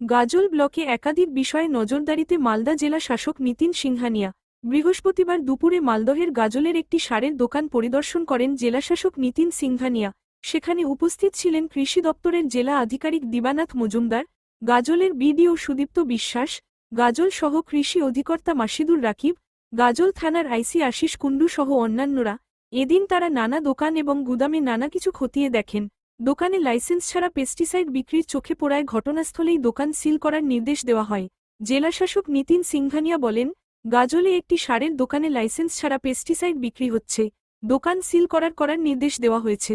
গাজল ব্লকে একাধিক বিষয়ে নজরদারিতে মালদা জেলা শাসক নীতিন সিংহানিয়া বৃহস্পতিবার দুপুরে মালদহের গাজলের একটি সারের দোকান পরিদর্শন করেন জেলাশাসক নীতিন সিংহানিয়া। সেখানে উপস্থিত ছিলেন কৃষি দপ্তরের জেলা আধিকারিক দিবানাথ মজুমদার, গাজলের বিডিও সুদীপ্ত বিশ্বাস, গাজল সহ কৃষি অধিকর্তা মাসিদুর রাকিব, গাজল থানার আইসি আশিস কুণ্ডু সহ অন্যান্যরা। এদিন তারা নানা দোকান এবং গুদামে নানা কিছু খতিয়ে দেখেন। দোকানে লাইসেন্স ছাড়া পেস্টিসাইড বিক্রির চোখে পড়ায় ঘটনাস্থলেই দোকান সিল করার নির্দেশ দেওয়া হয়। জেলাশাসক নীতিন সিংঘানিয়া বলেন, গাজলে একটি সারের দোকানে লাইসেন্স ছাড়া পেস্টিসাইড বিক্রি হচ্ছে। দোকান সিল করার করার নির্দেশ দেওয়া হয়েছে।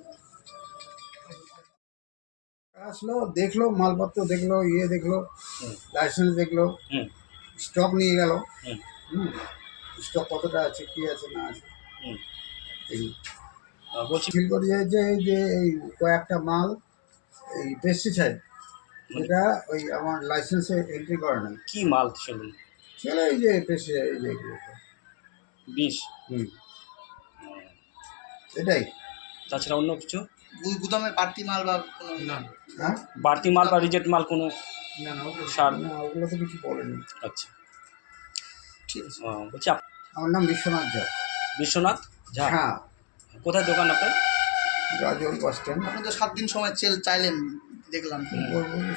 আসলো দেখল মালপত্র দেখল ইয়ে দেখল লাইসেন্স দেখল। স্টক নিয়ে গেল। স্টক কতটা আছে কি আছে না আছে। এই বলছি ফিল করে যে যে এই কয়েকটা মাল এই পেস্টিসাইড যেটা ওই আমার লাইসেন্সে এন্ট্রি করে নাই। কি মাল ছিল ছিল এই যে পেস্টিসাইড এই যে বিষ? হুম। এটাই। তাছাড়া অন্য কিছু? গুদামে বাড়তি মাল বা কোনো হ্যাঁ? বাড়তি মাল বা রিজেক্ট মাল কোনো না না সার? না ওগুলো তো কিছু বলেনি। আচ্ছা। ঠিক আছে। বলছি আপ- আমার নাম বিশ্বনাথ ঝা। বিশ্বনাথ ঝা? হ্যাঁ। কোথায় দোকান আপনার? Rajol bus stand. আপনি তো সাত দিন সময় চেল চাইলেন দেখলাম।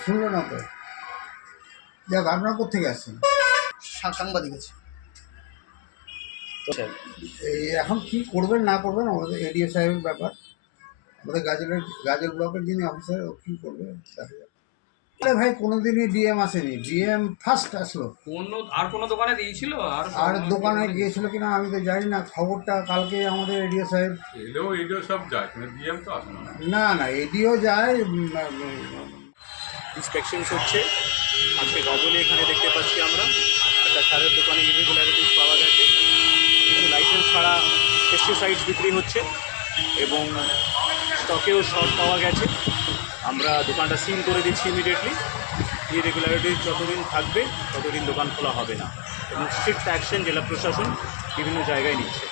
শুনলো না তো। যাক আপনারা কোথেকে আসছেন? সাংবাদিক আছে। তো স্যার, এই এখন কি করবেন না করবেন আমাদের এডিও সাহেবের ব্যাপার। আমাদের গাজলের গাজল ব্লকের যিনি অফিসার ও কী করবে? দেখা। আরে ভাই কোনোদিনই ডিএম আসেনি। ডিএম ফার্স্ট আসলো। অন্য আর কোনো দোকানে দিয়েছিল আর আর দোকানে গিয়েছিল? কিনা আমি তো জানি না। খবরটা কালকে আমাদের এডিও সাহেব এলেও এগুলো সব যায় কিন্তু ডিএম তো আসে না। না না এডিও যায় উম, উম, ইন্সপেকশন হচ্ছে। আজকে গজলে এখানে দেখতে পাচ্ছি আমরা। একটা সারের দোকানে ইরেগুলারিটিস পাওয়া গেছে। কিছু লাইসেন্স ছাড়া পেস্টিসাইডস বিক্রি হচ্ছে। এবং স্টকেও শর্ট পাওয়া গেছে। আমরা দোকানটা সিল করে দিচ্ছি ইমিডিয়েটলি ইরেগুলারিটিস যতদিন থাকবে, ততদিন দোকান খোলা হবে না। এবং স্ট্রিক্ট অ্যাকশন জেলা প্রশাসন বিভিন্ন জায়গায় নিচ্ছে।